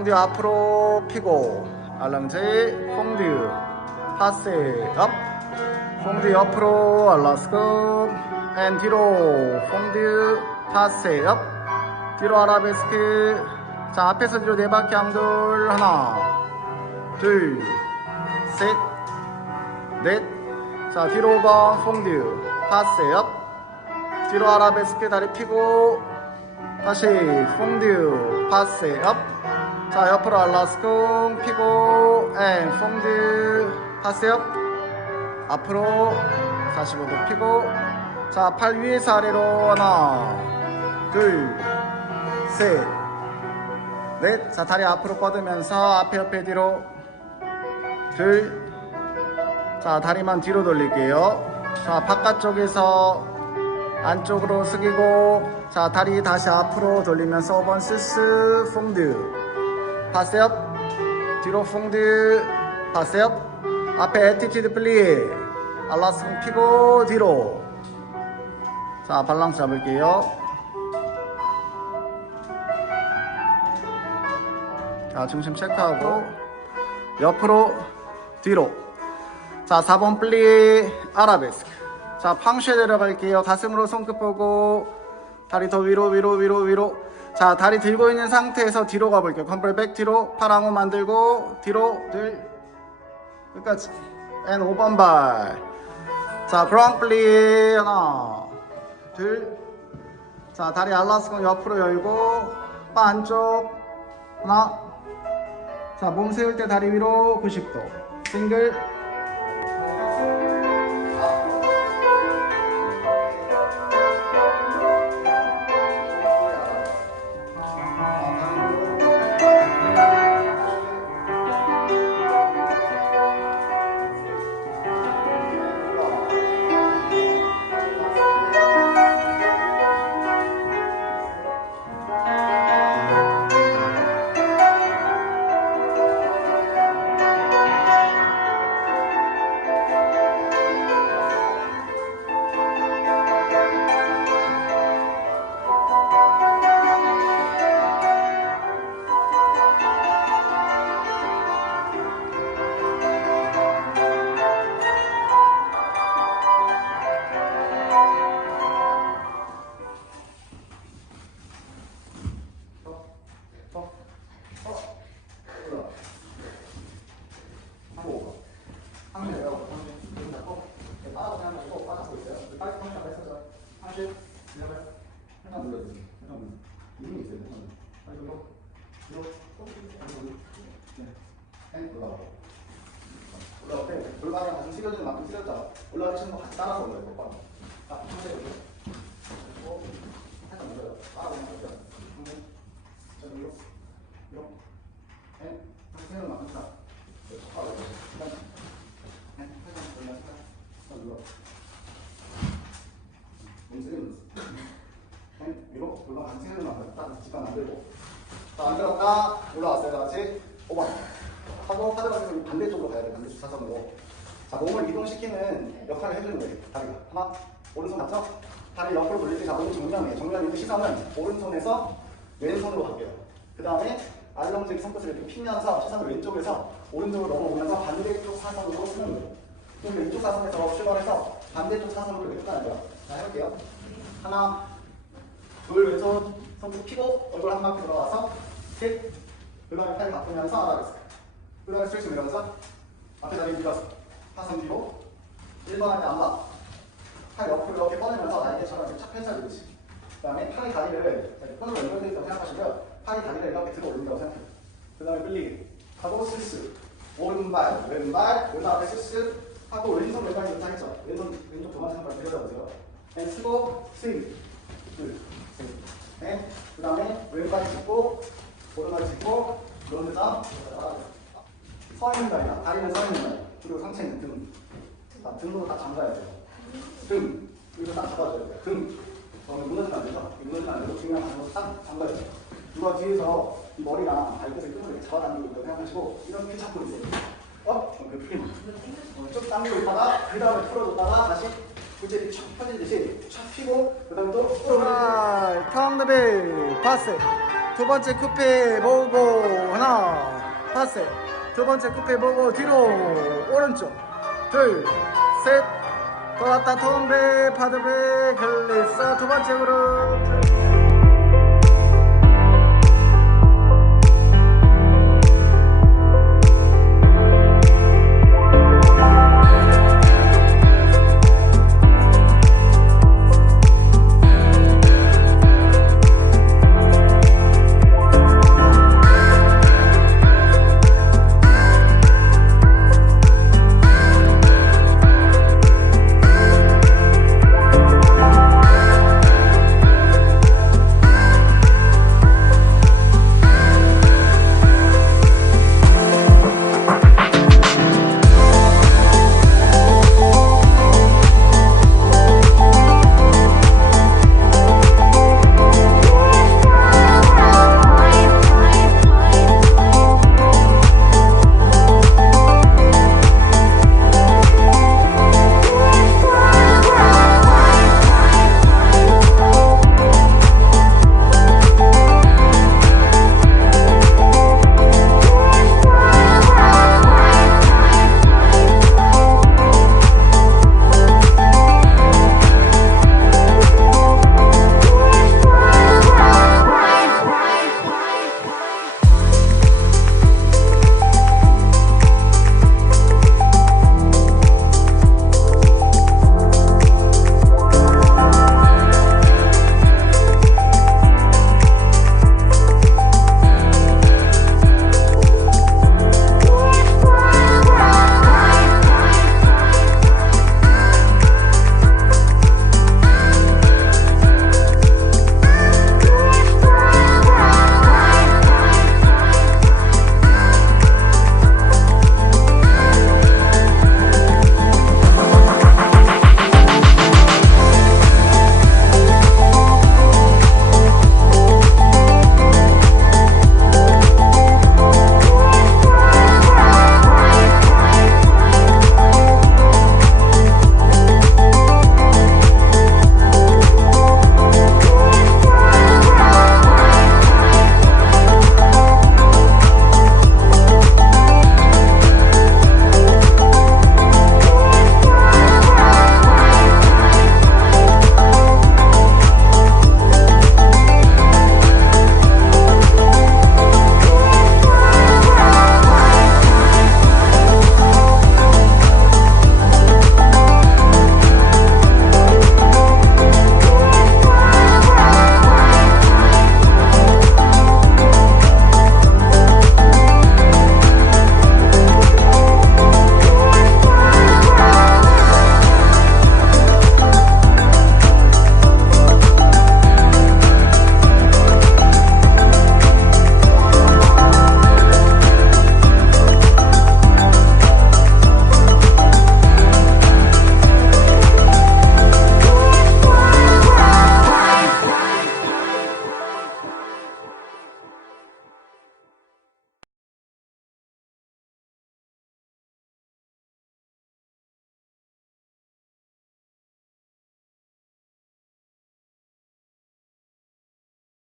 퐁듀 앞으로 피고 알랑제 퐁듀 파세 업 퐁듀 옆으로 알라스크 앤 뒤로 퐁듀 파세 업 뒤로 아라베스크. 자 앞에서 뒤로 네 바퀴 앙돌. 하나 둘 셋 넷 자 뒤로 오버 퐁듀 파세 업 뒤로 아라베스크 다리 피고 다시 퐁듀 파세 업. 자 옆으로 알라스콩 피고 앤 파세 업. 앞으로 45도 피고 자 팔 위에서 아래로 하나 둘셋넷자 다리 앞으로 뻗으면서 앞에 옆에 뒤로. 둘자 다리만 뒤로 돌릴게요. 자 바깥쪽에서 안쪽으로 숙이고 자 다리 다시 앞으로 돌리면서 5번 스스 퐁드 파세업 뒤로 퐁드 파세업 앞에 에티티드 플리 알라스콩 피고 뒤로. 자 발랑스 잡을게요. 자 중심 체크하고. 옆으로 뒤로. 자 4번 플리 아라베스크. 자 팡쉐 내려갈게요. 가슴으로 손끝 보고. 다리 더 위로 위로 위로 위로 자 다리 들고 있는 상태에서 뒤로 가볼게요. 컴플 백 뒤로 팔 항호 만들고 뒤로 둘 끝까지. 앤 5번 발자 그랑 플리 하나 둘자 다리 알라스콘 옆으로 열고 바 안쪽. 하나. 자 몸 세울 때 다리 위로 90도. 싱글 올라올 때 골반을 가슴 숙여주는 만큼 숙였다 올라가시는 거 같이 따라서 올라요 똑바로 자 상대 여기 그리고 살짝 밀어요 따라오면 살짝 상대 자 위로 위로 앤 숙이는 만큼 자 똑바로 앤 살짝 자 눌러 몸 숙이면서 앤 위로 골반 가슴 숙이는 만큼 딱 직관 만들고 자 만들었다 올라왔어요 다 같이 5번 하드바스는 반대쪽으로 가야 돼 반대쪽 사선으로. 자 몸을 이동시키는 역할을 해주는 거예요 다리가. 하나 오른손 잡죠 다리 옆으로 돌릴 때 자 몸 정면이에요. 정면이고 시선은 오른손에서 왼손으로 갈게요. 그 다음에 알렁제기 손끝을 이렇게 피면서 시선을 왼쪽에서 오른쪽으로 넘어오면서 반대쪽 사선으로 쓰는 거예요. 그럼 왼쪽 사선에서 출발해서 반대쪽 사선으로 이렇게 끝나는 거야 자 해볼게요. 하나 둘 왼손 손끝 피고 얼굴 한 바퀴 돌아와서 셋 그 다음에 팔 바꾸면서 알아보세요 그 다음에 스트레칭 내려가서 앞에 다리 밀어서 사선 뒤로 1번 안에 안마. 팔 옆으로 이렇게 뻗으면서 날개처럼 이렇게 착 펼쳐지듯이 그 다음에 팔이 다리를 끈으로 연결되어 있다고 생각하시고요. 팔이 다리를 이렇게 들어 올린다고 생각해요. 그 다음에 끌리기. 하고 스스. 오른발 왼발 왼발 앞에 스스. 하고 왼손 왼발이 못하겠죠? 왼손 왼쪽 도마치 한발 내려다보세요. 앤 쓰고 스윙. 둘셋넷그 다음에 왼발 짚고 오른발 짚고 그러면서 서 있는 다리나 다리는 서 있는 다리 그리고 상체는 등. 자, 등으로 다 잠가야 돼요. 등 이거 딱 잡아줘야 돼요. 등. 어, 무너지면 안 되죠 무너지면 안 되고 중요한 방법은 딱 잠가야 돼요. 누가 뒤에서 이 머리랑 발끝을 끈으로 이렇게 잡아당기고 있다고 생각하시고 이렇게 잡고 있어요. 어? 그럼 그 풀림 어, 쭉 당기고 있다가 그 다음에 풀어줬다가 다시 굴절이 촥 펴진 듯이 촥 피고 그 다음에 또 풀어버리고 탕드베 파스 두 번째 쿠페 모으고 하나 닷세 두 번째 끝에 보고 뒤로 오른쪽. 둘 셋. 돌았다. 톰베 파드베 글리스 두 번째 그룹